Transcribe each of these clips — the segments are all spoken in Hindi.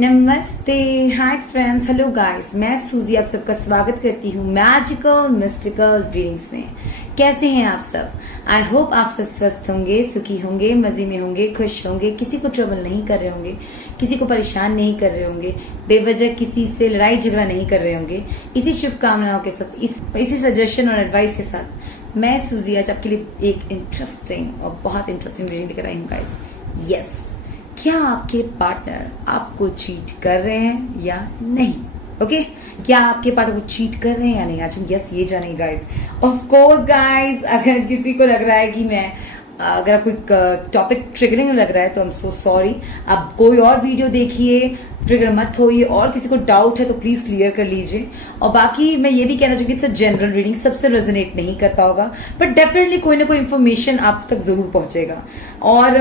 नमस्ते, हाय फ्रेंड्स, हेलो गाइस। मैं सूजी आप सबका स्वागत करती हूँ मैजिकल मिस्टिकल रीडिंग्स में। कैसे हैं आप सब? आई होप आप सब स्वस्थ होंगे, सुखी होंगे, मजे में होंगे, खुश होंगे, किसी को ट्रबल नहीं कर रहे होंगे, किसी को परेशान नहीं कर रहे होंगे, बेवजह किसी से लड़ाई झगड़ा नहीं कर रहे होंगे। इसी शुभकामनाओं के साथ, इसी सजेशन और एडवाइस के साथ मैं सूजी आज आपके लिए एक इंटरेस्टिंग और बहुत इंटरेस्टिंग रीडिंग लेकर आई हूँ गाइस। यस, क्या आपके पार्टनर आपको चीट कर रहे हैं या नहीं? ओके, क्या आपके पार्टनर को चीट कर रहे हैं या नहीं? आज हम यस ये जानेंगे गाइस। ऑफ कोर्स गाइस, अगर किसी को लग रहा है कि अगर आपको टॉपिक ट्रिगरिंग लग रहा है तो आई एम सो सॉरी। आप कोई और वीडियो देखिए, ट्रिगर मत होइए, और किसी को डाउट है तो प्लीज क्लियर कर लीजिए। और बाकी मैं ये भी कहना चाहूंगी, इट्स अ जनरल रीडिंग, सबसे रेजोनेट नहीं करता होगा, बट डेफिनेटली कोई ना कोई इन्फॉर्मेशन आप तक जरूर पहुंचेगा। और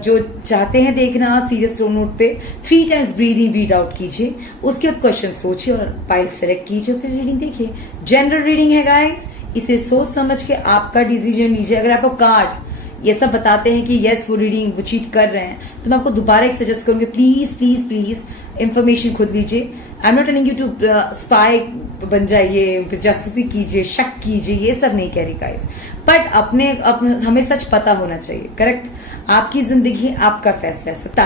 जो चाहते हैं देखना सीरियस नोट पे 3 times breathe in breathe out कीजिए, उसके बाद क्वेश्चन सोचिए और पाइल सेलेक्ट कीजिए, फिर रीडिंग देखिए। जनरल रीडिंग है गाइस, इसे सोच समझ के आपका डिसीजन लीजिए। अगर आपको कार्ड ये सब बताते हैं कि यस वो रीडिंग वो चीट कर रहे हैं, तो मैं आपको दोबारा एक सजेस्ट करूंगी, प्लीज प्लीज प्लीज इंफॉर्मेशन खुद लीजिए। I am not telling you to spy बन जाइए, जासूसी कीजिए, शक कीजिए, ये सब नहीं कह रही गाइस। बट अपने हमें सच पता होना चाहिए। करेक्ट, आपकी जिंदगी आपका फैसला है, सत्ता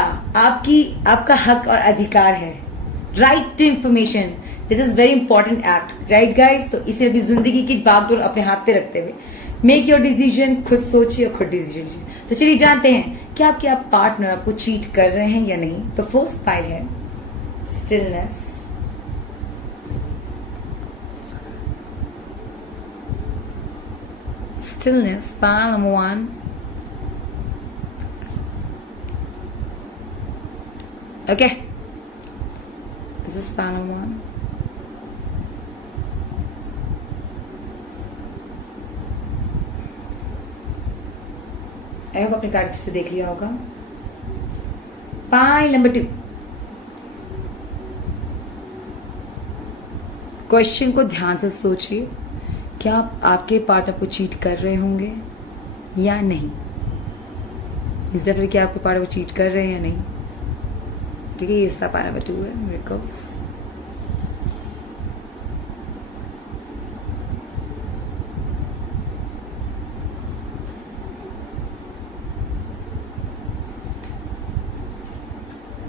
आपका हक और अधिकार है। Right to information, this is very important act, right guys. तो इसे अभी जिंदगी की बागडोर अपने हाथ पे रखते हुए मेक योर डिसीजन, खुद सोचिए और खुद डिसीजन लीजिए। तो चलिए जानते हैं कि आपके पार्टनर आपको चीट कर रहे हैं या नहीं। तो फर्स्ट पाइल है stillness, stillness, pile number 1। Okay, this is pile number 1। I hope अपने कार्ड से देख लिया होगा। पाइल नंबर 2, क्वेश्चन को ध्यान से सोचिए, क्या आपके पार्टनर को चीट कर रहे होंगे या नहीं? इस दफे क्या आपके पार्टनर को चीट कर रहे हैं या नहीं? ठीक है, ये इसका पाइल नंबर 2 है, मिरेकल्स।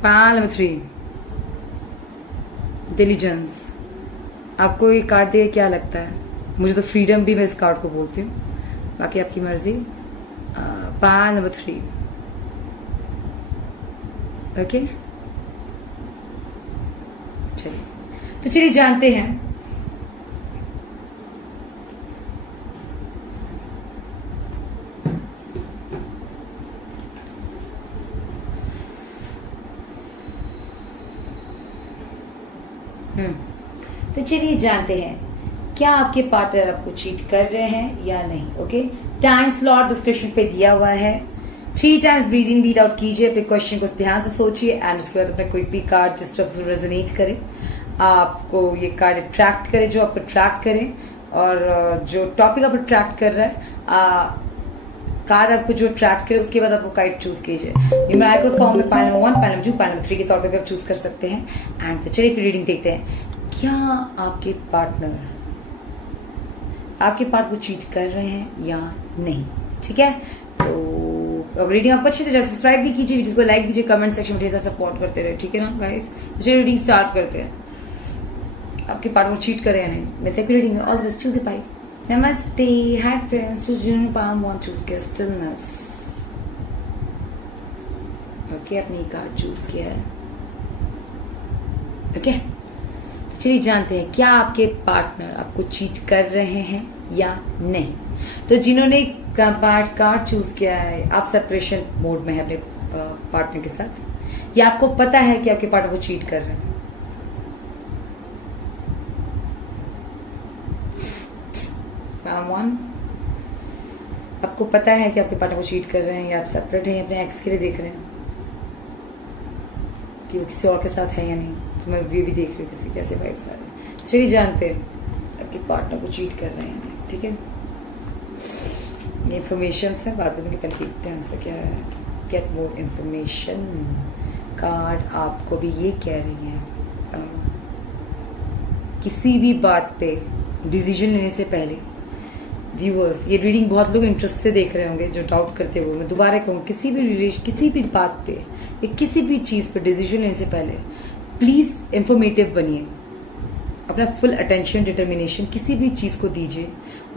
Pile number 3, diligence. आपको ये कार्ड दे क्या लगता है? मुझे तो फ्रीडम भी मैं इस कार्ड को बोलती हूँ, बाकी आपकी मर्जी। Pile number 3, okay. चलिए, तो चलिए जानते हैं तो चलिए जानते हैं क्या आपके पार्टनर आपको चीट कर रहे हैं या नहीं। ओके, टाइम स्लॉट डिस्क्रिप्शन पे दिया हुआ है। 3 times breathe in breathe out कीजिए, अपने क्वेश्चन को ध्यान से सोचिए, एंड उसके बाद अपना कोई भी कार्ड जिस रेजोनेट करे, आपको ये कार्ड अट्रैक्ट करे, जो आपको अट्रैक्ट करे, और जो टॉपिक आपको अट्रैक्ट कर रहा है, कार्ड आपको जो अट्रैक्ट करे, उसके बाद आपको कार्ड चूज कीजिए। न्यूमेरिकल फॉर्म में pile number 1, pile number 2, pile number 3 के तौर पे भी आप चूज कर सकते हैं। एंड तो चलिए फिर रीडिंग देखते हैं, क्या आपके पार्टनर को चीट कर रहे हैं या नहीं। ठीक है, तो रीडिंग आपको अच्छी तरह सब्सक्राइब भी कीजिए, वीडियो को लाइक दीजिए, कमेंट सेक्शन में सपोर्ट करते रहे, ठीक है ना गाइस। तो चलिए रीडिंग स्टार्ट करते हैं, आपके पार्टनर को चीट कर रहे हैं नहीं। मिलते हैं रीडिंग में, all the best, choose a pile. नमस्ते, हाय फ्रेंड्स, पाइल 1 चूज किया, स्टिलनेस। ओके, अपनी कार्ड चूज किया है। ओके, तो चलिए जानते हैं क्या आपके पार्टनर आपको चीट कर रहे हैं या नहीं। तो जिन्होंने कार्ड चूज किया है, आप सेपरेशन मोड में है अपने पार्टनर के साथ, या आपको पता है कि आपके पार्टनर को चीट कर रहे हैं। आपको पता है कि आपके पार्टनर को चीट कर रहे हैं, या आप सेपरेट हैं, अपने एक्स के लिए देख रहे हैं कि वो किसी और के साथ है या नहीं। तो मैं ये भी देख रही हूँ किसी कैसे वाइब्स आ रहे हैं। तो चलिए जानते हैं आपके पार्टनर को चीट कर रहे हैं, ठीक है। इन्फॉर्मेशन है, बात बताऊंगी, पहले देखते हैं आंसर क्या है। गेट मोर इन्फॉर्मेशन, कार्ड आपको भी ये कह रही है, किसी भी बात पे डिसीजन लेने से पहले व्यूअर्स, ये रीडिंग बहुत लोग इंटरेस्ट से देख रहे होंगे जो डाउट करते हुए, मैं दोबारा कहूँ किसी भी बात पे या किसी भी चीज पे डिसीजन लेने से पहले प्लीज इंफॉर्मेटिव बनिए, अपना फुल अटेंशन डिटर्मिनेशन किसी भी चीज को दीजिए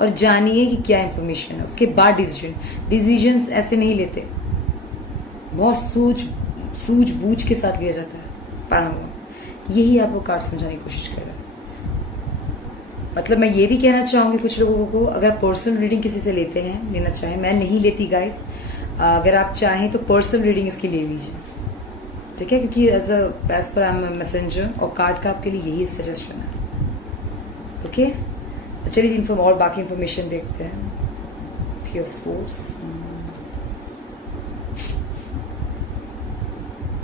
और जानिए कि क्या इंफॉर्मेशन है, उसके बाद डिसीजन ऐसे नहीं लेते, बहुत सूझबूझ के साथ लिया जाता है। पाना यही आपको कार्ड समझाने की कोशिश कर रहा है। मतलब मैं ये भी कहना चाहूंगी कुछ लोगों को, अगर पर्सनल रीडिंग किसी से लेते हैं, लेना चाहें, मैं नहीं लेती गाइस, अगर आप चाहें तो पर्सनल रीडिंग इसकी ले लीजिए, ठीक है, क्योंकि as per I am messenger और कार्ड का आपके लिए यही सजेशन है। ओके, तो चलिए और बाकी इंफॉर्मेशन देखते हैं। Three of swords,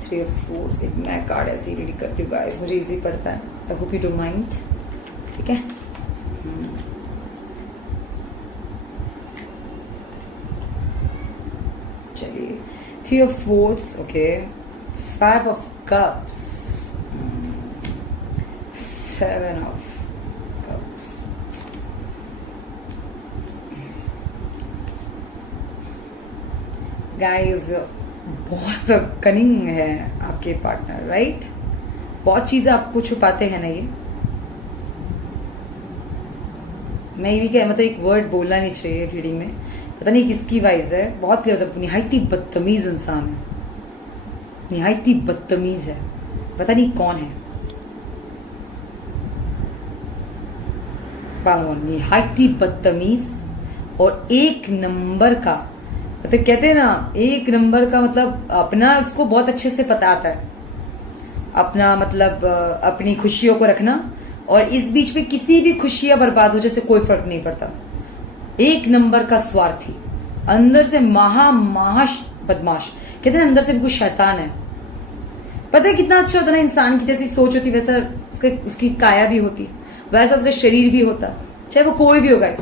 three of swords, एक मैं कार्ड ऐसे ही रीडिंग करती हूँ गाइस, मुझे इजी पड़ता है, I hope you don't mind, ठीक है। चलिए, three of swords, okay, five of cups, seven of cups, guys बहुत कनिंग है आपके पार्टनर, राइट? बहुत चीजें आपको छुपाते हैं ना ये, मैं ये भी कह, मतलब एक वर्ड बोलना नहीं चाहिए रीडिंग में, पता नहीं किसकी वाइज है, बहुत निहायती बदतमीज इंसान है, निहायती बदतमीज है, पता नहीं कौन है, निहायती बदतमीज और एक नंबर का, मतलब कहते हैं ना एक नंबर का, मतलब अपना उसको बहुत अच्छे से पता आता है, अपना मतलब अपनी खुशियों को रखना, और इस बीच में किसी भी खुशियां बर्बाद हो जैसे कोई फर्क नहीं पड़ता। एक नंबर का स्वार्थी, अंदर से महाश बदमाश, कहते हैं अंदर से भी कुछ शैतान है। पता है कितना अच्छा होता ना, इंसान की जैसी सोच होती वैसा उसकी काया भी होती, वैसा उसका शरीर भी होता, चाहे वो कोई भी होगा,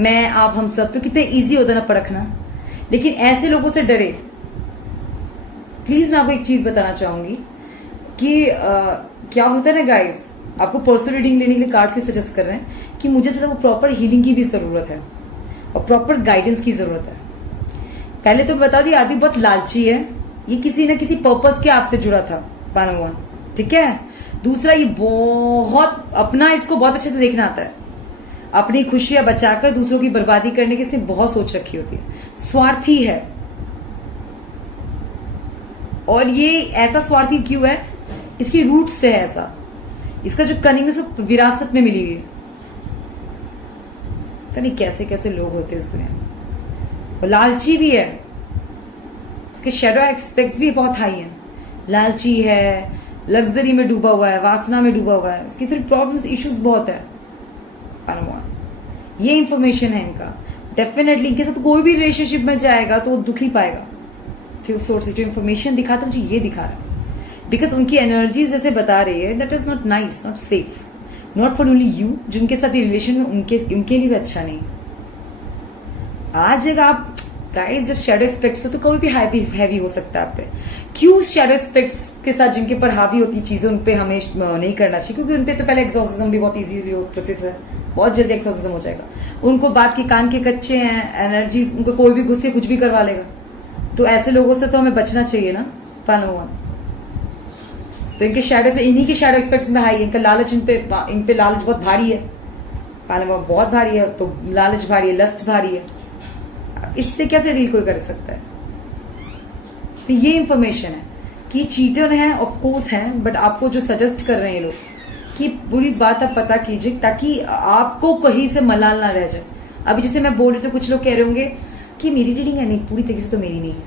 मैं आप हम सब, तो कितने इजी होता ना परखना। लेकिन ऐसे लोगों से डरे। प्लीज मैं आपको एक चीज बताना चाहूंगी कि क्या होता है ना गाइस, आपको पर्सनल रीडिंग लेने के लिए कार्ड क्यों सजेस्ट कर रहे हैं कि मुझे सिर्फ प्रॉपर हीलिंग की भी जरूरत है और प्रॉपर गाइडेंस की जरूरत है। पहले तो बता दी, आदमी बहुत लालची है, ये किसी ना किसी पर्पस के आपसे जुड़ा था, पानवान, ठीक है। दूसरा, ये बहुत अपना, इसको बहुत अच्छे से देखना आता है, अपनी खुशियां बचाकर दूसरों की बर्बादी करने की इसने बहुत सोच रखी होती है, स्वार्थी है। और ये ऐसा स्वार्थी क्यों है, इसकी रूट्स से है ऐसा, इसका जो कनिंग है सब विरासत में मिली हुई है। पता नहीं कैसे कैसे लोग होते हैं इस दुनिया में, और लालची भी है, इसके शैडो एस्पेक्ट्स भी बहुत हाई हैं, लालची है, लग्जरी में डूबा हुआ है, वासना में डूबा हुआ है, इसकी थोड़ी प्रॉब्लम्स इश्यूज बहुत है। ये इंफॉर्मेशन है इनका, डेफिनेटली इनके साथ कोई भी रिलेशनशिप में जाएगा तो वो दुख ही पाएगा। फिर सोर्स से जो इंफॉर्मेशन दिखाता मुझे ये दिखा रहा है, बिकॉज उनकी एनर्जीज जैसे बता रही है, that is not nice, not safe, not for only you, जिनके साथ ये रिलेशन में उनके लिए भी अच्छा नहीं। आज अगर आप गाइस जब शैडो एस्पेक्ट्स हो तो कोई भी हैवी हो सकता है आप पे। क्यों शैडो एस्पेक्ट्स के साथ जिनके पर हावी होती चीजें उन पे हमें नहीं करना चाहिए, क्योंकि उन पे तो पहले एक्सॉर्सिज्म भी बहुत इजीली प्रोसेस है, बहुत जल्दी एक्सॉर्सिज्म हो जाएगा। उनको बात के कान के कच्चे हैं, एनर्जी उनको कोई भी गुस्से कुछ भी करवा लेगा, तो ऐसे लोगों से तो हमें बचना चाहिए ना, पानवान। तो इनके शैडो से, इन्हीं के शैडो एस्पेक्ट्स में हाई है, इनका लालच, इन पे लालच बहुत भारी है, पानवान बहुत भारी है, तो लालच भारी है, लस्ट भारी है, इससे कैसे डील कोई कर सकता है। तो ये इंफॉर्मेशन है कि चीटर है, ऑफ कोर्स है, बट आपको जो सजेस्ट कर रहे हैं लोग कि बुरी बात आप पता कीजिए ताकि आपको कहीं से मलाल ना रह जाए। अभी जैसे मैं बोल रही तो कुछ लोग कह रहे होंगे कि मेरी रीडिंग है, नहीं पूरी तरीके से तो मेरी नहीं है,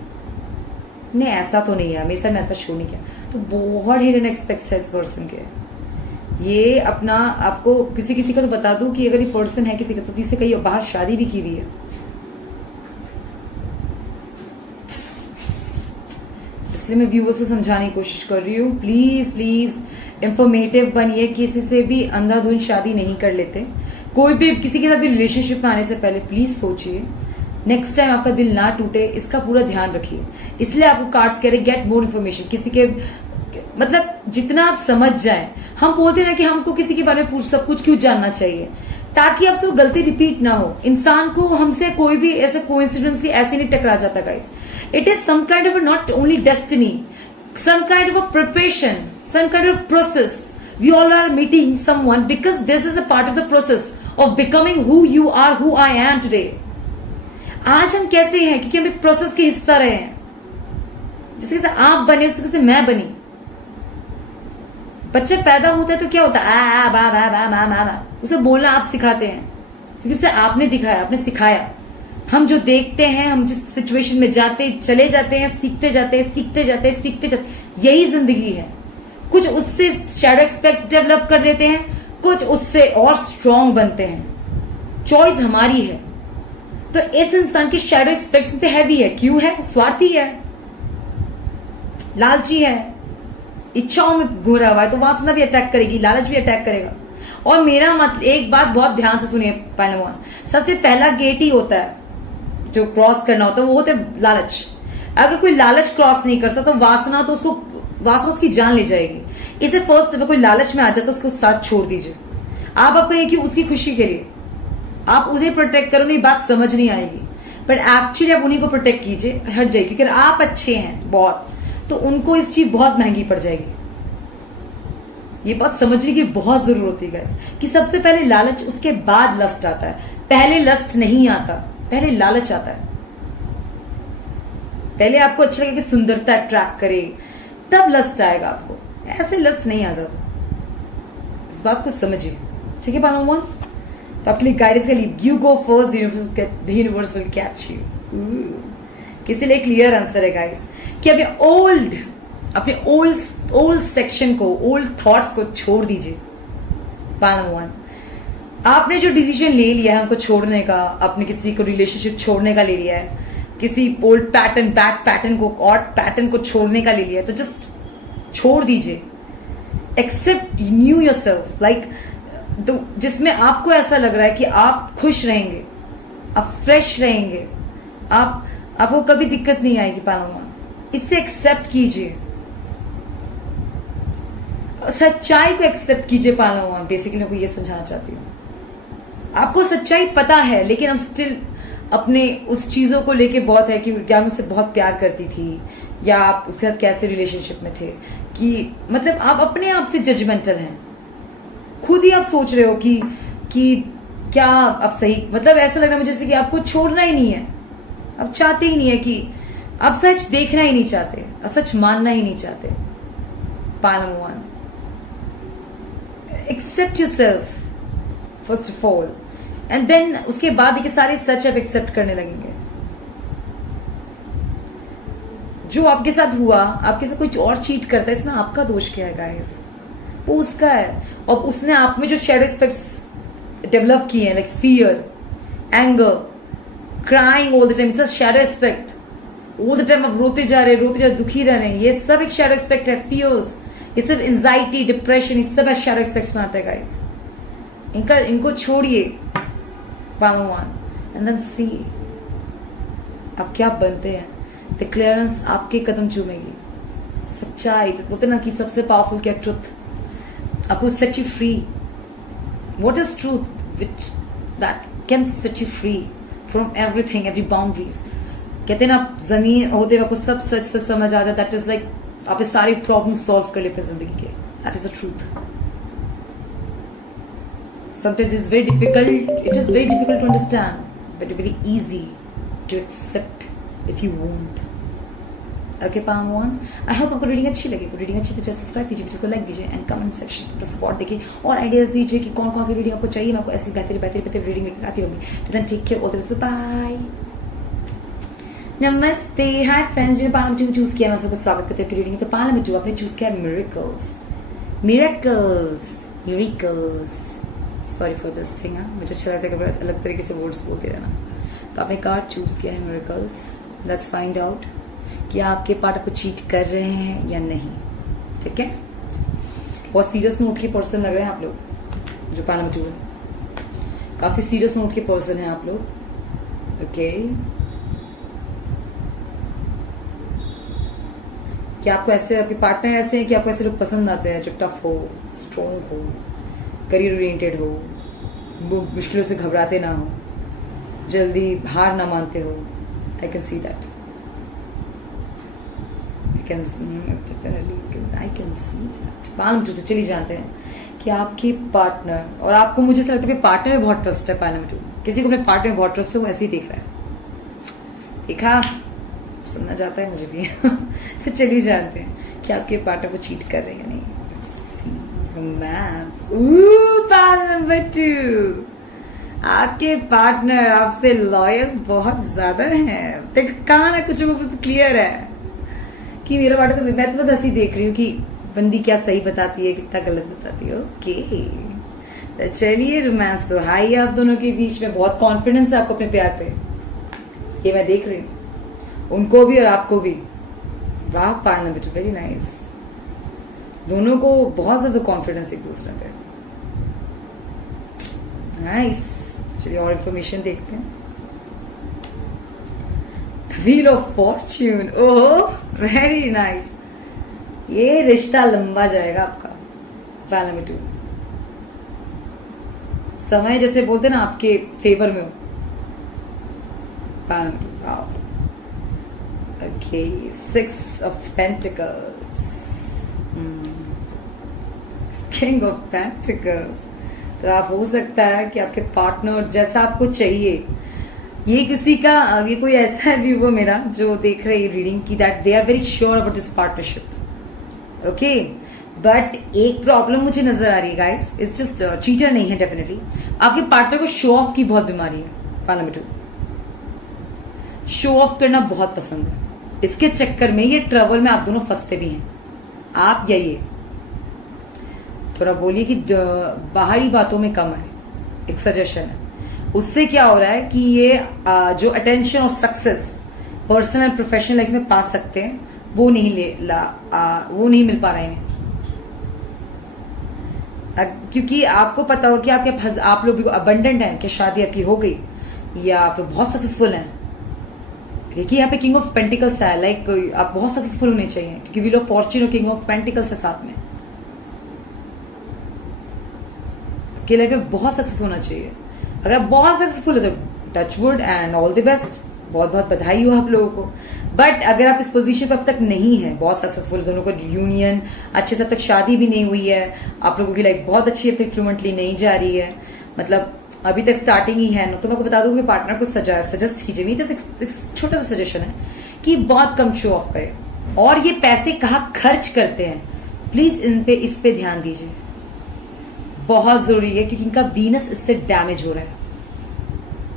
नहीं ऐसा तो नहीं है, मेरे साथ ऐसा शो नहीं किया, तो बहुत हिडन एक्सपेक्ट्स है इस पर्सन के। ये अपना आपको किसी का तो बता दूं कि अगर ये पर्सन है किसी का, तो इससे कहीं बाहर शादी भी की हुई है, इसलिए मैं व्यूअर्स को समझाने की कोशिश कर रही हूँ। प्लीज इंफॉर्मेटिव बनिए, किसी से भी अंधाधुंध शादी नहीं कर लेते। कोई भी किसी के साथ भी रिलेशनशिप में आने से पहले प्लीज सोचिए नेक्स्ट टाइम आपका दिल ना टूटे, इसका पूरा ध्यान रखिए। इसलिए आपको कार्ड्स कह रहे गेट मोर इन्फॉर्मेशन, किसी के मतलब जितना आप समझ जाए। हम बोलते हैं ना कि हमको किसी के बारे में सब कुछ क्यों जानना चाहिए, ताकि आपसे वो गलती रिपीट ना हो। इंसान को हमसे कोई भी ऐसे कोइंसिडेंटली ऐसे नहीं टकरा जाता guys. It is some kind of not only destiny, some kind of a preparation, some kind of process. We all are meeting someone because this is a part of the process of becoming who you are, who I am today. आज हम कैसे हैं क्योंकि हम एक प्रोसेस के हिस्सा रहे हैं। जिसके से आप बने उसके से मैं बनी। बच्चे पैदा होता है तो क्या होता है, आ बा बा बा बा बा बा, उसे बोलना आप सिखाते हैं क्योंकि उसे आपने दिखाया, आपने सिखाया। हम जो देखते हैं, हम जिस सिचुएशन में जाते चले जाते हैं, सीखते जाते हैं, सीखते जाते हैं, सीखते जाते, यही जिंदगी है। कुछ उससे शैडो एस्पेक्ट्स डेवलप कर लेते हैं, कुछ उससे और स्ट्रांग बनते हैं। चॉइस हमारी है। तो इस इंसान की शैडो एस्पेक्ट्स पे हैवी है। क्यों है? स्वार्थी है, लालची है, इच्छाओं में घुरा हुआ है, तो वासना भी अटैक करेगी, लालच भी अटैक करेगा। और मेरा मतलब एक बात बहुत ध्यान से सुनिए पहलवान, सबसे पहला गेट ही होता है जो क्रॉस करना होता है, वो होता है लालच। अगर कोई लालच क्रॉस नहीं करता तो वासना उसकी जान ले जाएगी। इसे फर्स्ट अगर कोई लालच में आ जाए तो उसको साथ छोड़ दीजिए। आप कहिए कि उसकी खुशी के लिए आप उन्हें प्रोटेक्ट करो, नहीं बात समझ नहीं आएगी, बट एक्चुअली आप उन्हीं को प्रोटेक्ट कीजिए, हट जाइए। क्योंकि आप अच्छे हैं बहुत, तो उनको इस चीज बहुत महंगी पड़ जाएगी। ये बात समझने की बहुत जरूरत होती है गाइस कि सबसे पहले लालच, उसके बाद लस्ट आता है। पहले लस्ट नहीं आता, पहले लालच आता है। पहले आपको अच्छा लगे कि सुंदरता अट्रैक्ट करे, तब लस्ट आएगा आपको। ऐसे लस्ट नहीं आ जाता। इस बात को समझिए, ठीक है पालमोन? तो आपके लिए गाइडेंस के लिए you go first, the universe will catch you. किसी लिए क्लियर आंसर है गाइस कि अपने ओल्ड सेक्शन को, ओल्ड थॉट्स को छोड़ दीजिए। पालमोन, आपने जो डिसीजन ले लिया है हमको छोड़ने का, अपने किसी को रिलेशनशिप छोड़ने का ले लिया है, किसी ओल्ड पैटर्न, बैड पैटर्न को, ऑड पैटर्न को छोड़ने का ले लिया है, तो जस्ट छोड़ दीजिए। एक्सेप्ट न्यू योरसेल्फ, लाइक जिसमें आपको ऐसा लग रहा है कि आप खुश रहेंगे, आप फ्रेश रहेंगे, आपको कभी दिक्कत नहीं आएगी। पालमा, इसे एक्सेप्ट कीजिए, सच्चाई को एक्सेप्ट कीजिए। पालमा, बेसिकली मैं ये समझाना चाहती हूँ। आपको सच्चाई पता है, लेकिन हम स्टिल अपने उस चीजों को लेके बहुत है कि क्या मुझसे बहुत प्यार करती थी, या आप उसके साथ कैसे रिलेशनशिप में थे, कि मतलब आप अपने आप से जजमेंटल हैं। खुद ही आप सोच रहे हो कि क्या आप सही, मतलब ऐसा लग रहा है मुझे जैसे कि आपको छोड़ना ही नहीं है, आप चाहते ही नहीं है, कि आप सच देखना ही नहीं चाहते, सच मानना ही नहीं चाहते। पालमवान, accept yourself first of all, and then उसके बाद ये सारे सच आप एक्सेप्ट करने लगेंगे। जो आपके साथ हुआ, आपके साथ कोई और चीट करता है, इसमें आपका दोष क्या है गाइस? वो उसका है। और उसने आप में जो शैडो एस्पेक्ट्स डेवलप किए हैं, like fear, anger, crying all the time, it's a shadow aspect. All the time आप रोते जा रहे, दुखी रह रहे हैं, ये सब एक शैडो एस्पेक्ट है। फियर्स, ये सब एंजाइटी, डिप्रेशन, ये सब शैडो एस्पेक्ट्स में आता है गाइस। इनको छोड़िए पालमवान, एंड देन सी आप क्या बनते हैं। द क्लियरेंस आपके कदम चूमेगी। सच्चाई, तो बोलते ना कि सबसे पावरफुल क्या, ट्रुथ आपको set you free. What is truth? Which that can set you free from everything, every boundaries. कहते हैं ना, जमीन होते वक्त सब सच से समझ आ जाए, दैट इज लाइक आपने सारे प्रॉब्लम सॉल्व कर लिए अपनी जिंदगी के। That is the truth. Sometimes it's very difficult. It is very difficult to understand, but very easy to accept if you want. Okay, palm one. I hope आपको रीडिंग अच्छी लगी। रीडिंग अच्छी तो जस्ट सब्सक्राइब कीजिए, वीडियो को लाइक दीजिए, एंड कमेंट सेक्शन पर सपोर्ट देखिए और आइडियाज दीजिए कि कौन कौन सी रीडिंग आपको चाहिए। मैं आपको ऐसी बेहतरीन रीडिंग लेकर आती रहूंगी। Then take care, all the best, bye. नमस्ते, हाय फ्रेंड्स। जिन्हें पालम टू चूज किया, मैं सबका स्वागत करती हूँ रीडिंग। तो पालम टू आपने चूज किया miracles. Sorry for this thing. मुझे अच्छा लगता है कि अलग तरीके से वर्ड्स बोलते रहना। तो आपने कार्ड चूज किया है मिरेकल्स। लेट्स फाइंड आउट कि आपके पार्ट आपको चीट कर रहे हैं या नहीं। ठीक है, बहुत सीरियस नोट के पर्सन लग रहे हैं आप लोग। जो पालम टू है, काफी सीरियस नोट के पर्सन है आप लोग। ओके कि आपको ऐसे आपके पार्टनर ऐसे हैं कि आपको ऐसे लोग पसंद आते हैं जो टफ हो, स्ट्रॉन्ग हो, करियर ओरिएंटेड हो, वो मुश्किलों से घबराते ना हो, जल्दी हार ना मानते हो. I can see that. I can see that. मालूम तो चलिए जानते हैं कि आपके पार्टनर, और आपको मुझे ऐसा लगता है कि पार्टनर में बहुत ट्रस्ट है. पाने में किसी को अपने पार्टनर में बहुत ट्रस्ट है, वो ऐसे ही देख रहा है. देखा, समझना जाता है मुझे भी. तो चलिए जानते हैं कि आपके पार्टनर को चीट कर रहे हैं या नहीं. रोमांस. Part number 2. आपके पार्टनर आपसे लॉयल बहुत ज्यादा है. देख कहा ना, कुछ क्लियर है कि मेरा पार्टनर, तो मैं तो बस ऐसे ही देख रही हूँ कि बंदी क्या सही बताती है, कितना गलत बताती है. ओके, तो चलिए, रोमांस तो हाई है आप दोनों के बीच में. बहुत कॉन्फिडेंस है आपको अपने प्यार पे, ये मैं देख रही हूँ. उनको भी और आपको भी. वाह पाना बेटा, वेरी नाइस. दोनों को बहुत ज्यादा कॉन्फिडेंस एक दूसरे पे. नाइस. चलिए और इंफॉर्मेशन देखते हैं. Wheel of Fortune. Oh, very nice. ये रिश्ता लंबा जाएगा आपका. पाना बेटू, समय जैसे बोलते ना आपके फेवर में हो. पाना बेटू. Wow. Okay, 6 of Pentacles. King of Pentacles. तो आप हो सकता है कि आपके पार्टनर जैसा आपको चाहिए, ये किसी का, ये कोई ऐसा है व्यू मेरा जो देख रहे हैं रीडिंग की, that they are very sure about this partnership. Okay, but एक प्रॉब्लम मुझे नजर आ रही है गाइस. इट्स जस्ट चीटर नहीं है डेफिनेटली. आपके पार्टनर को शो ऑफ की बहुत बीमारी है. पाना बेटू, शो ऑफ करना बहुत पसंद है. इसके चक्कर में ये ट्रबल में आप दोनों फंसते भी हैं. आप या ये थोड़ा बोलिए कि बाहरी बातों में कम है. एक सजेशन है. उससे क्या हो रहा है कि ये जो अटेंशन और success personal and professional life में पा सकते हैं, वो नहीं वो नहीं मिल पा रहा है इन्हें. क्योंकि आपको पता हो कि आप लोग अबंडेंट हैं, कि शादी आपकी हो गई या आप लोग बहुत सक्सेसफुल हैं. देखिए यहाँ पे किंग ऑफ पेंटिकल्स है. लाइक आप बहुत सक्सेसफुल होने चाहिए, क्योंकि व्हील ऑफ फॉर्च्यून और किंग ऑफ पेंटिकल्स है साथ में. आपकी लाइफ में बहुत सक्सेस होना चाहिए. अगर बहुत सक्सेसफुल है तो touch wood and all the best. बहुत बहुत बधाई हो आप लोगों को. बट अगर आप इस पोजीशन पर अब तक नहीं है, बहुत सक्सेसफुल, दोनों को यूनियन अच्छे से, अब तक शादी भी नहीं हुई है, आप लोगों की लाइफ बहुत अच्छी अब तक फ्लुएंटली नहीं जा रही है, मतलब अभी तक स्टार्टिंग ही है, तो मैं आपको बता दूं, मेरे पार्टनर को सजेस्ट कीजिए. मेरी तरफ से एक छोटा सा सजेशन है कि बहुत कम शो ऑफ करें, और ये पैसे कहाँ खर्च करते हैं प्लीज इस पे ध्यान दीजिए. बहुत जरूरी है, क्योंकि इनका वीनस इससे डैमेज हो रहा है.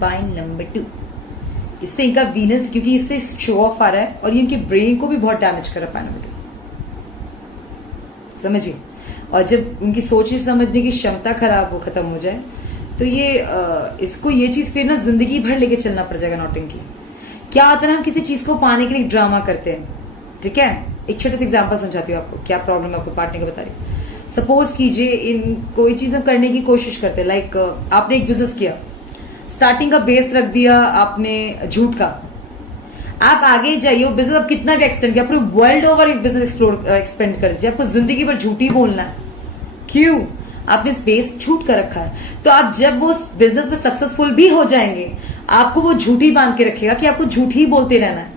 पॉइंट नंबर 2, इससे इनका वीनस, क्योंकि इससे शो ऑफ आ रहा है और ये इनके ब्रेन को भी बहुत डैमेज कर रहा है. पॉइंट नंबर 2 समझिए. और जब उनकी सोचने समझने की क्षमता खत्म हो जाए, तो ये इसको ये चीज फिर ना जिंदगी भर लेके चलना पड़ जाएगा. नौटंकी क्या होता है ना, हम किसी चीज को पाने के लिए ड्रामा करते हैं. ठीक है, एक छोटा सा एग्जांपल समझाती हूँ आपको. क्या प्रॉब्लम है आपको पार्टनर को बता रही. सपोज कीजिए इन कोई चीज करने की कोशिश करते हैं. लाइक आपने एक बिजनेस किया, स्टार्टिंग का बेस रख दिया आपने झूठ का. आप आगे जाइए, वो बिजनेस आप कितना भी एक्सटेंड किया, पूरे वर्ल्ड ओवर एक बिजनेस एक्सपेंड कर दीजिए, आपको जिंदगी भर झूठ ही बोलना है. क्यों? आपने स्पेस झूठ कर रखा है. तो आप जब वो बिजनेस में सक्सेसफुल भी हो जाएंगे, आपको वो झूठ ही बांध के रखेगा कि आपको झूठ ही बोलते रहना है.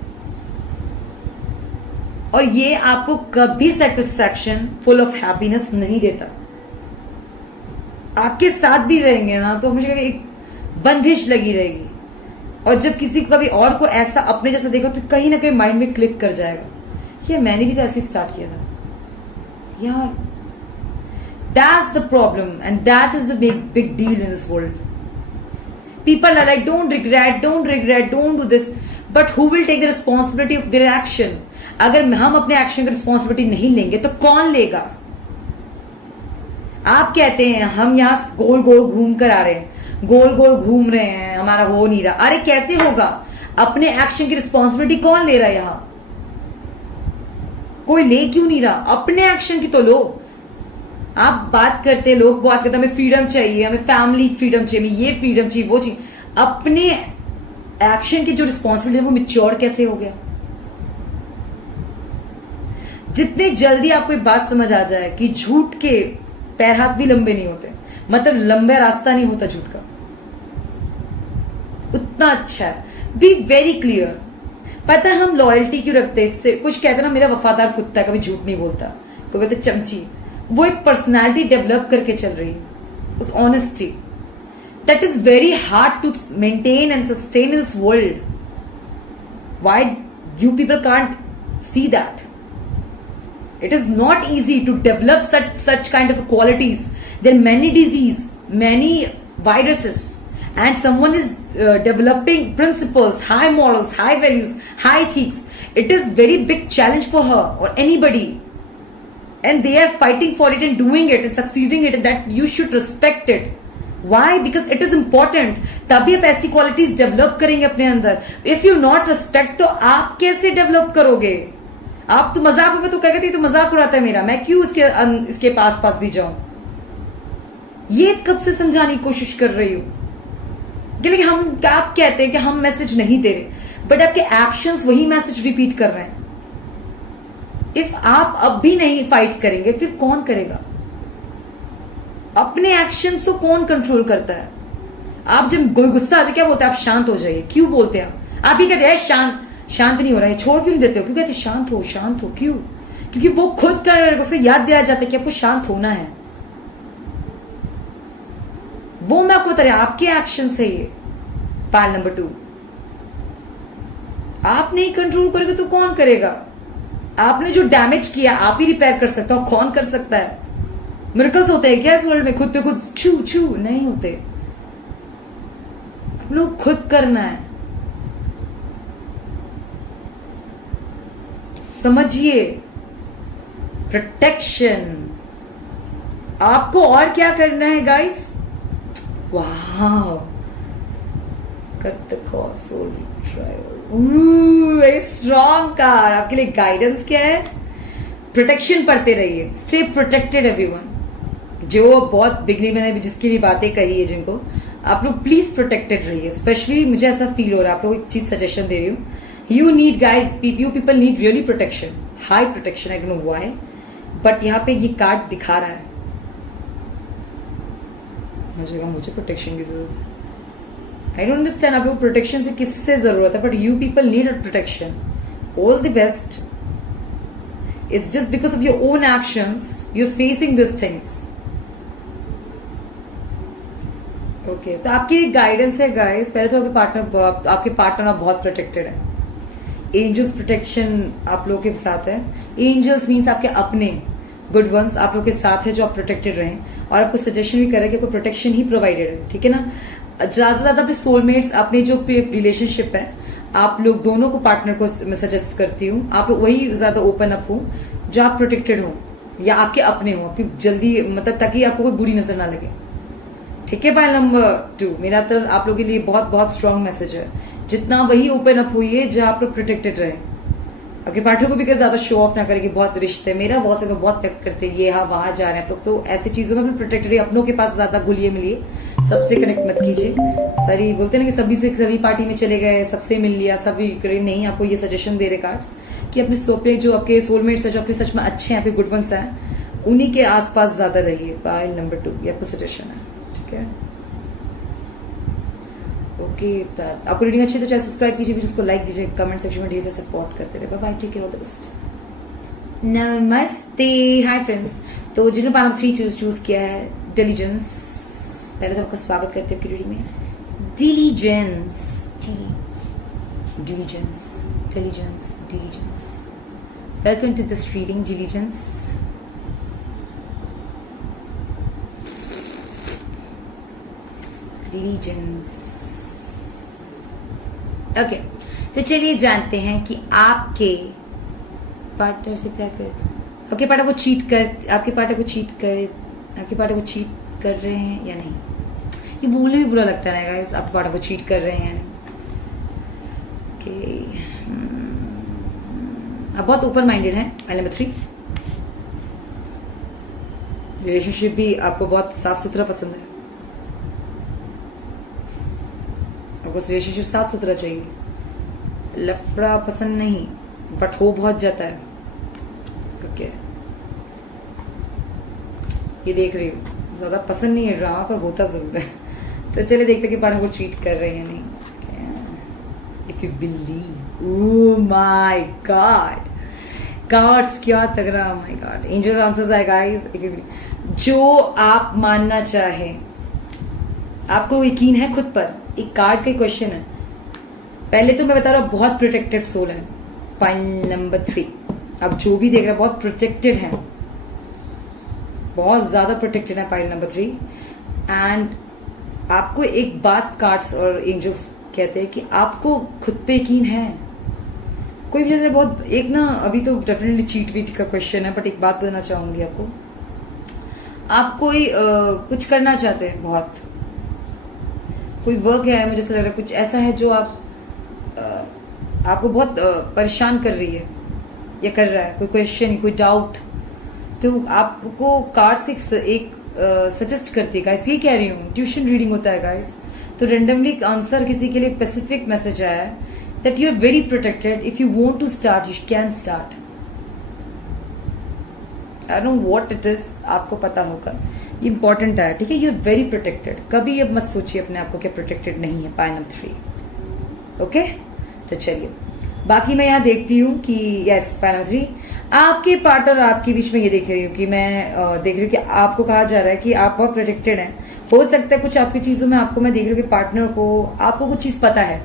और ये आपको कभी सेटिस्फैक्शन, फुल ऑफ हैप्पीनेस नहीं देता. आपके साथ भी रहेंगे ना, तो मुझे एक बंदिश लगी रहेगी. और जब किसी को कभी और को ऐसा अपने जैसा देखो, तो कहीं ना कहीं माइंड में क्लिक कर जाएगा, ये मैंने भी तो ऐसे स्टार्ट किया था यार. That's the problem, and that is the big deal in this world. People are like, don't regret, don't do this. But who will take the responsibility of their action? अगर हम अपने एक्शन की रिस्पॉन्सिबिलिटी नहीं लेंगे तो कौन लेगा? आप कहते हैं हम यहाँ गोल गोल घूम कर आ रहे हैं, गोल गोल घूम रहे हैं, हमारा हो नहीं रहा. अरे कैसे होगा? अपने एक्शन की रिस्पॉन्सिबिलिटी कौन ले रहा है यहाँ? कोई ले क्यों नहीं रहा? अपने एक्शन की तो लो. आप बात करते, लोग बात करते, हमें फ्रीडम चाहिए, हमें फैमिली फ्रीडम चाहिए, हमें ये फ्रीडम चाहिए, वो चाहिए. अपने एक्शन की जो रिस्पॉन्सिबिलिटी है वो मिच्योर कैसे हो गया? जितने जल्दी आपको एक बात समझ आ जाए कि झूठ के पैर हाथ भी लंबे नहीं होते, मतलब लंबा रास्ता नहीं होता झूठ का, उतना अच्छा है। Be very clear. पता है हम लॉयल्टी क्यों रखते हैं? इससे कुछ कहते हैं ना, मेरा वफादार कुत्ता है, कभी झूठ नहीं बोलता, कोई कहते चमची। वो एक पर्सनालिटी डेवलप करके चल रही है, उस honesty that is very hard to maintain and sustain in this world. Why you people can't see that? It is not easy to develop such kind of qualities. There are many diseases, many viruses, and someone is developing principles, high morals, high values, high ethics. It is very big challenge for her or anybody, and they are fighting for it and doing it and succeeding it, and that you should respect it. Why? Because it is important. तभी आप ऐसी qualities develop करेंगे अपने अंदर. If you not respect, तो आप कैसे develop करोगे? आप तो मजाक होगा तो कहेगा तो मजाक उड़ाता है मेरा, मैं क्यों इसके पास भी जाऊं? ये कब से समझाने की कोशिश कर रही हूं। लेकिन आप कहते हैं कि हम मैसेज नहीं दे रहे, बट आपके एक्शंस वही मैसेज रिपीट कर रहे हैं। इफ आप अब भी नहीं फाइट करेंगे, फिर कौन करेगा? अपने एक्शंस को कौन कंट्रोल करता है? आप जब कोई गुस्सा आ जाए क्या बोलते हैं? आप शांत हो जाइए। क्यों बोलते हैं आप ही कहते हैं शांत नहीं हो रहा है, छोड़ क्यों नहीं देते हो? क्यों कहते शांत हो? क्यों? क्योंकि वो खुद कर, उसको याद दिया जाता है कि आपको शांत होना है। वो मैं आपको बता रही, आपके एक्शन से ये पाल नंबर 2। आप नहीं कंट्रोल करोगे तो कौन करेगा? आपने जो डैमेज किया आप ही रिपेयर कर सकते हो, कौन कर सकता है? मिरेकल्स होते हैं क्या इस वर्ल्ड में? खुद पे खुद छू नहीं होते। आप लोग खुद करना है, समझिए। प्रोटेक्शन आपको और क्या करना है गाइस? वाह, cut the cost soul trial, very strong card. आपके लिए गाइडेंस क्या है? प्रोटेक्शन पढ़ते रहिए, स्टे प्रोटेक्टेड एवरीवन। जो बहुत बिगनिंग में जिसकी भी बातें कही है, जिनको आप लोग प्लीज प्रोटेक्टेड रहिए। स्पेशली मुझे ऐसा फील हो रहा है, आप लोग एक चीज सजेशन दे रही हूँ, you need guys, you people need really protection, high protection. I don't know why, but यहाँ पे ये कार्ड दिखा रहा है, मुझे प्रोटेक्शन की जरूरत है। I don't understand आप लोग प्रोटेक्शन से किससे जरूरत है, but you people need a protection. All the best. It's just because of your own actions you're facing these things. Okay, तो आपकी गाइडेंस है गाइस। पहले तो आपके पार्टनर बहुत प्रोटेक्टेड है। एंजल्स प्रोटेक्शन आप लोगों के साथ है। एंजल्स मीन्स आपके अपने गुड वंस आप लोग के साथ है, जो आप प्रोटेक्टेड रहें। और आपको सजेशन भी करे कि आपको प्रोटेक्शन ही प्रोवाइडेड है, ठीक है ना। ज्यादा से ज्यादा अपने सोलमेट्स, अपने जो रिलेशनशिप है, आप लोग दोनों को, पार्टनर को मैं सजेस्ट करती हूँ आप लोग वही ज्यादा ओपन अप हो जो आप प्रोटेक्टेड हो या आपके अपने हो, आपकी जल्दी मतलब, ताकि आपको कोई बुरी नजर ना लगे, ठीक है। पाइल नंबर 2 मेरा तरफ आप लोगों के लिए बहुत बहुत स्ट्रॉन्ग मैसेज है। जितना वही ओपन अप हुई जो आप लोग प्रोटेक्टेड रहे। आपके पार्टनर को भी ज्यादा शो ऑफ ना करेगी, बहुत रिश्ते मेरा बहुत से बहुत पैक करते हैं, ये हाँ वहां जा रहे हैं आप लोग, तो ऐसी चीजों में प्रोटेक्टेड रहिए। अपनों के पास ज्यादा घुलिए मिलिए, सबसे कनेक्ट मत कीजिए। सारी बोलते ना कि सभी पार्टी में चले गए, सबसे मिल लिया, सभी करे नहीं। आपको ये सजेशन दे रहे कार्ड्स कि अपने सोपे जो आपके सोलमेट्स है, जो आपके सच में अच्छे हैं, आपके गुड वंस हैं, उन्हीं के आसपास ज्यादा रहिए। पाइल नंबर 2 ये आपको सजेशन है, ठीक है। ओके, आपको रीडिंग अच्छी तो चाहे सब्सक्राइब कीजिए, वीडियो को लाइक दीजिए, कमेंट सेक्शन में ढेर से सपोर्ट करते रहे। Bye bye, take care, all the best. नमस्ते, हाय फ्रेंड्स। तो जिन्होंने पाल नंबर 3 चूज किया है, डिलीजेंस, पहले तो आपका स्वागत करते हैं आपकी रीडिंग में। Diligence, welcome to this reading diligence. Okay, तो चलिए जानते हैं कि आपके पार्टनर से प्यार कर, आपके पार्टनर को चीट कर रहे हैं या नहीं। ये बोलने भी बुरा लगता है ना गाइस, आपके पार्टनर को चीट कर रहे हैं या नहीं। ओके, आप बहुत ओपन माइंडेड हैं। नंबर 3, रिलेशनशिप भी आपको बहुत साफ सुथरा पसंद है। आपको रिलेशनशिप साफ सुथरा चाहिए, लफड़ा पसंद नहीं, बट हो बहुत जाता है। ये देख रही हूँ, ज्यादा पसंद नहीं है ड्रामा पर होता जरूर है। तो चले देखते कि पार्टनर को चीट कर रहे हैं नहीं। If you believe, oh my God, cards क्या तगड़ा, माय गॉड, एंजल्स आंसर्स है गाइस। इफ यू जो आप मानना चाहे, आपको यकीन है खुद पर, एक कार्ड का क्वेश्चन है। पहले तो मैं बता रहा हूं बहुत प्रोटेक्टेड सोल है, पाइल नंबर 3। अब जो भी देख रहा है बहुत प्रोटेक्टेड है, बहुत ज्यादा प्रोटेक्टेड है पाइल नंबर 3। एंड आपको एक बात कार्ड्स और एंजल्स कहते हैं कि आपको खुद पे यकीन है। कोई भी जैसे बहुत एक ना, अभी तो डेफिनेटली चीट वीट का क्वेश्चन है, बट एक बात बताना चाहूंगी आपको। आप कोई कुछ करना चाहते हैं, बहुत कोई वर्क है, मुझे ऐसा लग रहा है कुछ ऐसा है जो आपको बहुत परेशान कर रही है या कर रहा है, कोई क्वेश्चन, कोई डाउट, तो आपको कार्ड्स एक सजेस्ट करती है गाइस। ये कह रही हूँ, ट्यूशन रीडिंग होता है गाइस, तो रेंडमली आंसर किसी के लिए स्पेसिफिक मैसेज आया है that you are very protected. If you want to start you can start. I don't know what it is, आपको पता होगा, ये इंपॉर्टेंट है, ठीक है। यू आर वेरी प्रोटेक्टेड, कभी ये मत सोचिए अपने आप को क्या प्रोटेक्टेड नहीं है, पाइल नंबर 3। ओके, तो चलिए बाकी मैं यहाँ देखती हूँ कि यस, पाइल नंबर 3 आपके पार्टनर और आपके बीच में। ये देख रही हूँ कि मैं देख रही हूँ कि आपको कहा जा रहा है कि आप बहुत प्रोटेक्टेड हैं। हो सकता है कुछ आपकी चीजों में आपको, मैं देख रही हूँ कि पार्टनर को आपको कुछ चीज पता है,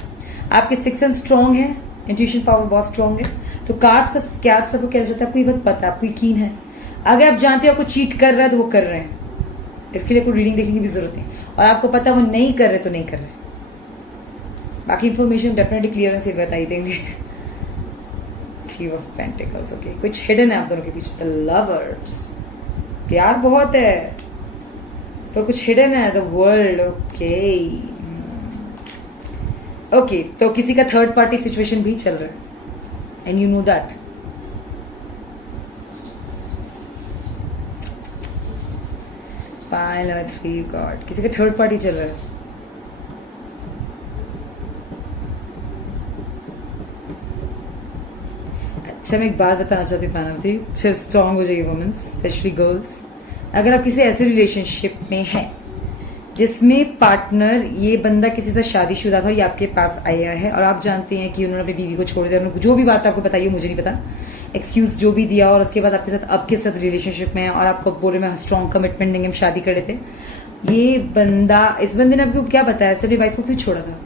आपके सिक्स सेंस स्ट्रांग है, इंट्यूशन पावर बहुत स्ट्रांग है। तो कार्ड्स का क्या सबको कहना चाहता है, आपको ये बात पता है, आपको यकीन है। अगर आप जानते हो आपको चीट कर रहा है तो वो कर रहे हैं, इसके लिए कोई रीडिंग देखने की भी जरूरत नहीं। और आपको पता वो नहीं कर रहे तो नहीं कर रहे। बाकी इंफॉर्मेशन डेफिनेटली क्लियर से बताई देंगे। 3 ऑफ पेंटिकल्स, ओके, कुछ हिडन है आप दोनों के बीच। द लवर्स, प्यार बहुत है पर कुछ हिडन है। द वर्ल्ड, ओके ओके, तो किसी का थर्ड पार्टी सिचुएशन भी चल रहा है and you know that. Pile number 3, God, किसी का थर्ड पार्टी चल रहा है। अच्छा, मैं एक बात बताना चाहती हूँ पाइल नंबर 3, स्ट्रांग हो जाइए वुमेन, स्पेशली गर्ल्स। अगर आप किसी ऐसे रिलेशनशिप में हैं जिसमें पार्टनर, ये बंदा किसी से शादीशुदा था और ये आपके पास आया है और आप जानते हैं कि उन्होंने अपनी बीवी को छोड़ दिया, जो भी बात आपको बताइए, मुझे नहीं पता, एक्सक्यूज जो भी दिया, और उसके बाद आपके साथ रिलेशनशिप में है और आपको बोले मैं स्ट्रॉन्ग कमिटमेंट नहीं, हम शादी कर रहे थे। ये बंदा, इस बंदे ने आपको क्या बताया, अपनी वाइफ को क्यों छोड़ा था?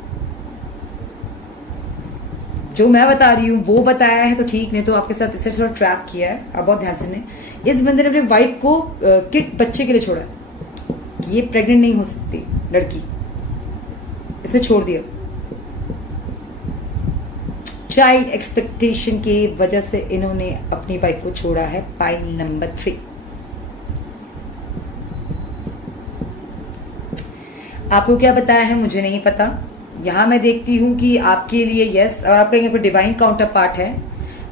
जो मैं बता रही हूँ वो बताया है तो ठीक, नहीं तो आपके साथ इससे थोड़ा ट्रैप किया है। आप बहुत ध्यान से सुने, इस बंदे ने अपनी वाइफ को किड बच्चे के लिए छोड़ा है कि ये प्रेग्नेंट नहीं हो सकती लड़की, इसे छोड़ दिया। चाइल्ड एक्सपेक्टेशन के वजह से इन्होंने अपनी वाइफ को छोड़ा है। पाइल नंबर 3, आपको क्या बताया है मुझे नहीं पता। यहां मैं देखती हूं कि आपके लिए यस, और आपका यहाँ पर डिवाइन काउंटर पार्ट है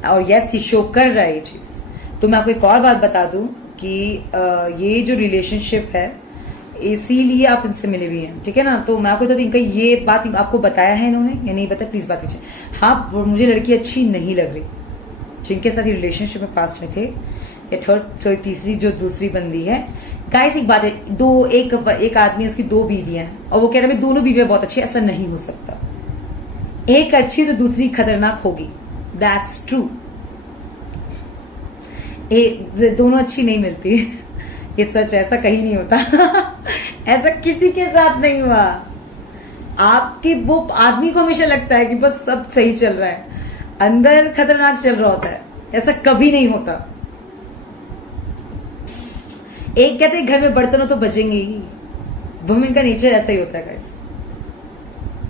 और यस ये शो कर रहा है ये चीज। तो मैं आपको एक और बात बता दूं कि ये जो रिलेशनशिप है इसीलिए आप इनसे मिले हुए हैं, ठीक है ना। तो मैं आपको बताती हूँ, इनका ये बात आपको बताया है इन्होंने या नहीं बताया, प्लीज बात कीजिए। हाँ, मुझे लड़की अच्छी नहीं लग रही, जिनके साथ ये रिलेशनशिप में पास्ट में थे, या थर्ड तीसरी जो दूसरी बंदी है। गाइस एक बात है, एक आदमी, उसकी 2 बीवियां हैं और वो कह रहा है दोनों बीवियां बहुत अच्छी है, ऐसा नहीं हो सकता। एक अच्छी तो दूसरी खतरनाक होगी, दैट्स ट्रू। दोनों अच्छी नहीं मिलती, ये सच, ऐसा कहीं नहीं होता। ऐसा किसी के साथ नहीं हुआ। आपके वो आदमी को हमेशा लगता है कि बस सब सही चल रहा है, अंदर खतरनाक चल रहा होता है, ऐसा कभी नहीं होता। एक कहते हैं घर में बर्तन हो तो बजेंगे ही, वुमेन का नेचर ऐसा ही होता है गाइस।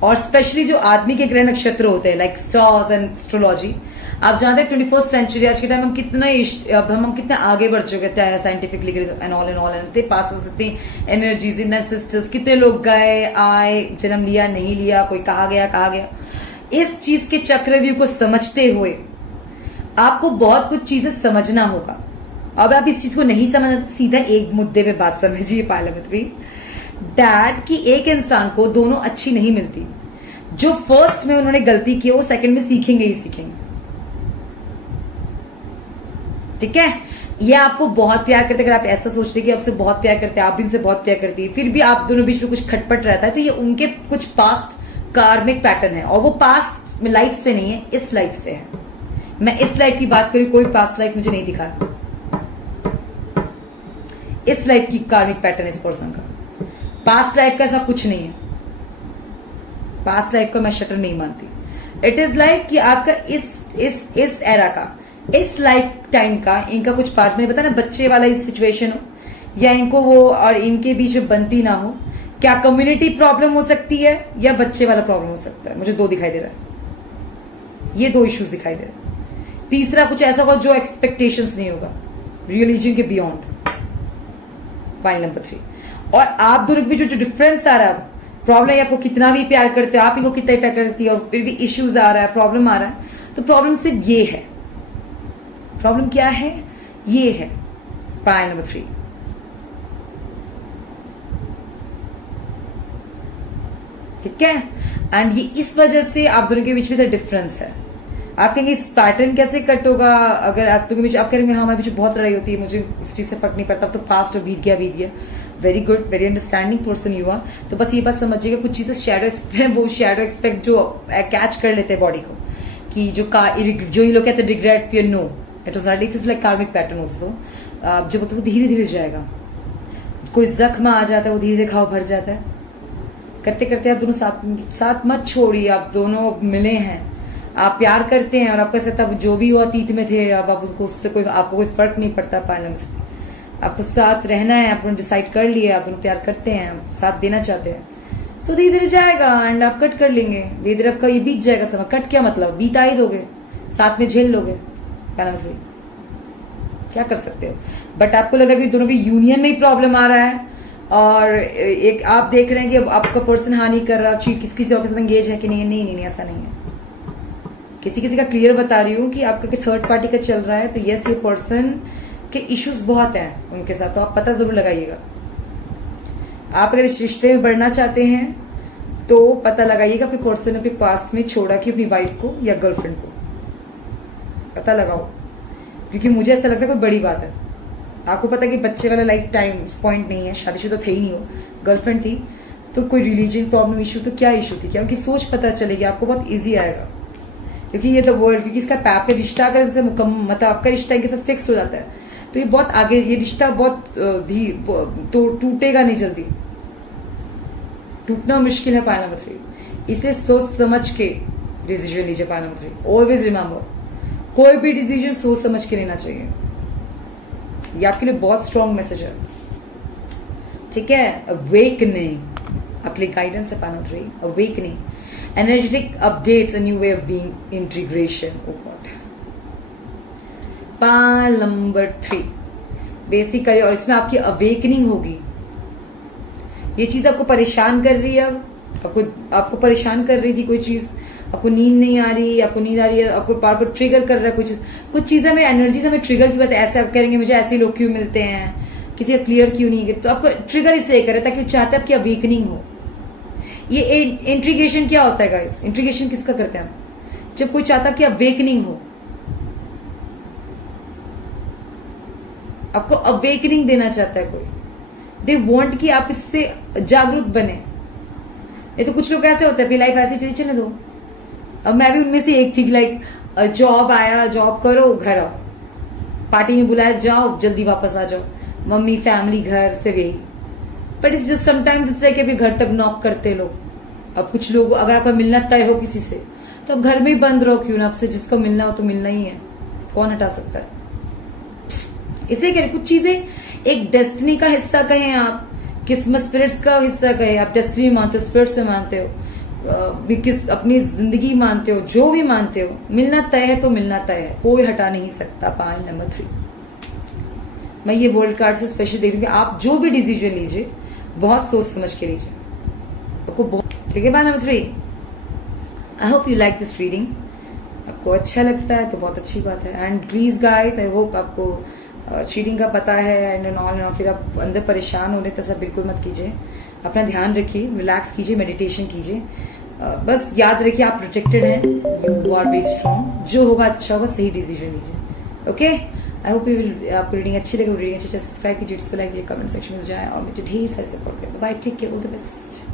और स्पेशली जो आदमी के ग्रह नक्षत्र होते हैं लाइक स्टार्स एंड एस्ट्रोलॉजी, आप जानते हैं 21st सेंचुरी आज के टाइम हम कितना आगे बढ़ चुके हैं साइंटिफिकली एंड ऑल इतने पासेस, इतनी एनर्जीज, इन सिस्टर्स, कितने लोग गए आए, जन्म लिया नहीं लिया, कोई कहा गया। इस चीज के चक्रव्यूह को समझते हुए आपको बहुत कुछ चीजें समझना होगा। अब आप इस चीज को नहीं समझना तो सीधा एक मुद्दे पे बात समझिए पाइल नंबर 3, डैड की एक इंसान को दोनों अच्छी नहीं मिलती। जो फर्स्ट में उन्होंने गलती की वो सेकंड में सीखेंगे ही सीखेंगे, ठीक है। ये आपको बहुत प्यार करते, अगर आप ऐसा सोचते कि आपसे बहुत प्यार करते हैं, आप भी इनसे बहुत प्यार करती है, फिर भी आप दोनों बीच में कुछ खटपट रहता है, तो ये उनके कुछ पास्ट कार्मिक पैटर्न है, और वो पास्ट में लाइफ से नहीं है, इस लाइफ से है। मैं इस लाइफ की बात करूं, कोई पास्ट लाइफ मुझे नहीं दिखा, इस लाइफ की कार्मिक पैटर्न इस पर्सन का। पास्ट लाइफ का ऐसा कुछ नहीं है, पास्ट लाइफ का मैं शटर नहीं मानती। इट इज लाइक कि आपका इस एरा का, इस लाइफ टाइम का इनका कुछ पार्ट में पता ना, बच्चे वाला सिचुएशन हो, या इनको वो और इनके बीच में बनती ना हो। क्या कम्युनिटी प्रॉब्लम हो सकती है, या बच्चे वाला प्रॉब्लम हो सकता है। मुझे दो दिखाई दे रहा है, ये दो इश्यूज दिखाई दे रहे हैं। तीसरा कुछ ऐसा होगा जो एक्सपेक्टेशंस नहीं होगा, रिलीजन के बियॉन्ड। File number 3। और आप दोनों के बीच जो डिफरेंस आ रहा है, प्रॉब्लम है, आपको कितना भी प्यार करते हो, आप इनको कितना ही प्यार करती है, और फिर भी इश्यूज आ रहा है, प्रॉब्लम आ रहा है, तो प्रॉब्लम सिर्फ ये है। प्रॉब्लम क्या है, ये है पाइल नंबर 3। ठीक है, एंड ये इस वजह से आप दोनों के बीच में डिफरेंस है। आप कहेंगे इस पैटर्न कैसे कट होगा, अगर आप दोनों के बीच आप कहेंगे हाँ हमारे बीच बहुत लड़ाई होती है, मुझे इस चीज से फर्क नहीं पड़ता, तो पास्ट और बीत गया। Very good, very understanding person you are. तो बस ये बात समझिएगा, कुछ चीजें शैडो वो शैडो एक्सपेक्ट जो कैच कर लेते हैं बॉडी को, कि जो ये लोग कहते हैं regret, fear, no, it was not, it is like karmic pattern also. जब वो धीरे धीरे जाएगा, कोई जख्म आ जाता है, वो धीरे धीरे घाव भर जाता है। करते करते आप दोनों साथ मत छोड़िए, आप दोनों मिले हैं, आप प्यार करते हैं, और आपके साथ अब जो भी वो अतीत में थे, अब आप उसको उससे आपको कोई फर्क नहीं पड़ता। पालन आपको साथ रहना है, आपने डिसाइड कर लिया, आप दोनों प्यार करते हैं, साथ देना चाहते हैं, तो धीरे धीरे जाएगा एंड आप कट कर लेंगे। धीरे धीरे आपका ये बीत जाएगा समय। कट क्या मतलब, बीत आ ही दोगे, साथ में झेल लोगे। पालन क्या कर सकते हो, बट आपको लग रहा है कि दोनों की यूनियन में ही प्रॉब्लम आ रहा है, और एक आप देख रहे हैं कि आपका पर्सन हानि कर रहा है, किसी और के साथ एंगेज है कि नहीं। नहीं, ऐसा नहीं है। किसी का क्लियर बता रही हूँ कि आपका थर्ड पार्टी का चल रहा है, तो यस, ये पर्सन के इश्यूज बहुत हैं उनके साथ, तो आप पता जरूर लगाइएगा। आप अगर इस रिश्ते में बढ़ना चाहते हैं तो पता लगाइएगा कि पर्सन ने अपने पास्ट में छोड़ा कि अपनी वाइफ को या गर्लफ्रेंड को, पता लगाओ, क्योंकि मुझे ऐसा लगता है कोई बड़ी बात है। आपको पता है कि बच्चे वाला लाइफ टाइम पॉइंट नहीं है, शादीशुदा थे ही नहीं हो, गर्लफ्रेंड थी, तो कोई रिलीजन प्रॉब्लम इशू, तो क्या इशू थी, क्या उनकी सोच पता चलेगी, आपको बहुत ईजी आएगा। क्योंकि ये द वर्ल्ड, क्योंकि इसका आपका रिश्ता अगर मतलब आपका रिश्ता इनके साथ फिक्स हो जाता है, तो ये बहुत आगे, ये रिश्ता बहुत तो टूटेगा नहीं जल्दी, टूटना मुश्किल है। पाइल नंबर 3, इसलिए सोच समझ के डिसीजन लीजिए। पाइल नंबर 3, ऑलवेज रिमेंबर, कोई भी डिसीजन सोच समझ के लेना चाहिए। ये आपके लिए बहुत स्ट्रॉन्ग मैसेज है, ठीक है। अवेकनिंग आपके लिए गाइडेंस है। Pile number 3, awakening, energetic updates, a new way of being, integration. Oh God. Pile number 3 basically, और इसमें आपकी अवेकनिंग होगी। ये चीज आपको परेशान कर रही है, अब आपको परेशान कर रही थी कोई चीज, आपको नींद नहीं आ रही, आपको नींद आ रही है, आपको बार बार ट्रिगर कर रहा है कुछ चीजें में एनर्जी से हमें ट्रिगर की बात, ऐसा करेंगे मुझे ऐसे लोग क्यों मिलते हैं, किसी का क्लियर क्यों नहीं, तो आपको ट्रिगर इसलिए करे ताकि चाहते हैं आपकी अवेकनिंग हो। ये इंट्रीगेशन क्या होता है गाइस, इंट्रीगेशन किसका करते हैं हम, जब कोई चाहता है कि अवेकनिंग हो, आपको अवेकनिंग देना चाहता है कोई, दे वांट कि आप इससे जागरूक बने। ये तो कुछ लोग ऐसे होते हैं अपनी लाइफ ऐसे चले दो। अब मैं भी उनमें से एक थी, लाइक जॉब आया, जॉब करो, घर आओ, पार्टी में बुलाया जाओ, जल्दी वापस आ जाओ, मम्मी, फैमिली, घर से यही। But it's just sometimes it's like अभी घर तक नॉक करते लोग। अब कुछ लोग, अगर आपका मिलना तय हो किसी से, तो आप घर में ही बंद रहो, क्यों ना, आपसे जिसको मिलना हो तो मिलना ही है, कौन हटा सकता है। इसलिए कह रहे कुछ चीजें एक डेस्टिनी का हिस्सा कहें, आप किस्मत स्पिरिट्स का हिस्सा कहें, आप डेस्टिनी मानते हो, स्पिरिट से मानते हो, अपनी जिंदगी मानते हो, जो भी मानते हो, मिलना तय है तो मिलना तय है, कोई हटा नहीं सकता। पाइल नंबर 3, मैं ये वर्ल्ड कार्ड से स्पेशल देख रही हूँ, आप जो भी डिसीजन लीजिए बहुत सोच समझ के लीजिए, आपको बहुत, ठीक है। Pile number 3, I hope you like this reading. आपको अच्छा लगता है तो बहुत अच्छी बात है। And please guys, I hope आपको चीटिंग का पता है एंड ऑल, फिर आप अंदर परेशान होने तो सब बिल्कुल मत कीजिए। अपना ध्यान रखिए, रिलैक्स कीजिए, मेडिटेशन कीजिए, बस याद रखिए आप प्रोटेक्टेड हैं, यू आर वेरी स्ट्रॉन्ग, जो होगा अच्छा होगा, सही डिसीजन लीजिए। ओके, आई होप आपको रीडिंग अच्छी लगे, रीडिंग अच्छी सब्सक्राइब कीजिए, जिसको लाइक कीजिए, कमेंट सेक्शन में जाए और मुझे ढेर सारे सपोर्ट करें। Bye, take care, all the best.